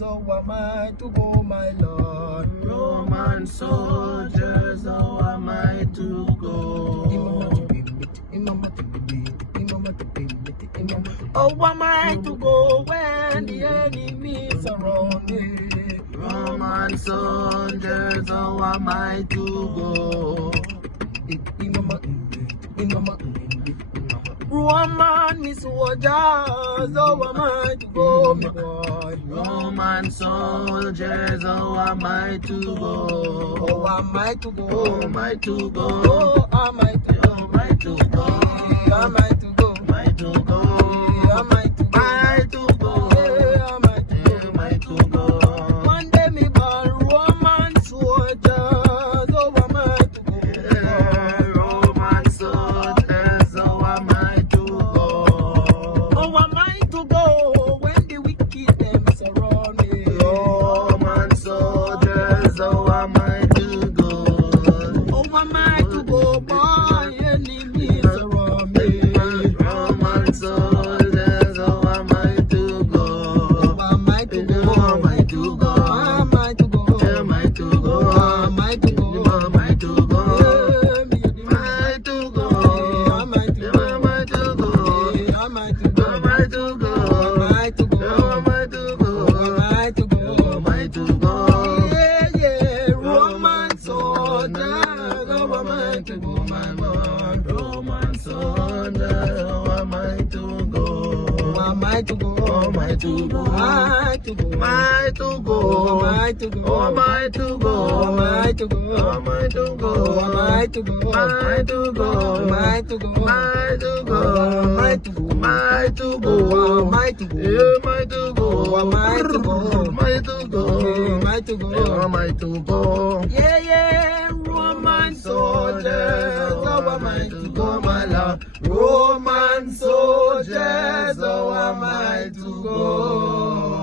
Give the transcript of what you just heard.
how am I to go, my Lord? Roman soldiers, how am I to go? How am I to go when the enemy surround me? Roman soldiers, how am I to go? Roman me soldiers, how am I to go, my boy? Roman soldiers, how am I to go? How am I to go? How am I to go? Oh, am I to go? How am I to go? Am I to go? Am I to go? Am I to go? Am I to go? Am I to go? Am I to go? One day me born Roman soldiers, how am I to go? Roman soldiers, how am I to go? How am I to go when the wicked them surround me? Roman soldiers, how am I to go? How am I to go, boy? Enemies surround me. Roman soldiers, how am I to go? How am I to go? How am I to go? How am I to go? How am I to go? How am I to go? How am I to go? Yeah, me the Am I to go? How am I to go? Am I to go? How am I to go? Am I to go? How am I to go? How am I to go? How am I to go? How am I to go? Yeah, yeah, Roman soldiers, how am I to go, my Lord? Roman soldiers, how am I to go? How am I to go? How am I to go? How am I to go? Am I to go? How am I to go? How am I to go? How am I to go? How am I to go? How am I to go? Am I to go? How am I to go? Am I to go? How am I to go? Am I to go? How am I to go? Am I to go? How am I to go? Am I to go? How am I to go? How am I to go? Yeah, yeah, Roman soldiers, how am I to go, my Lord? Roman soldiers, how am I to go?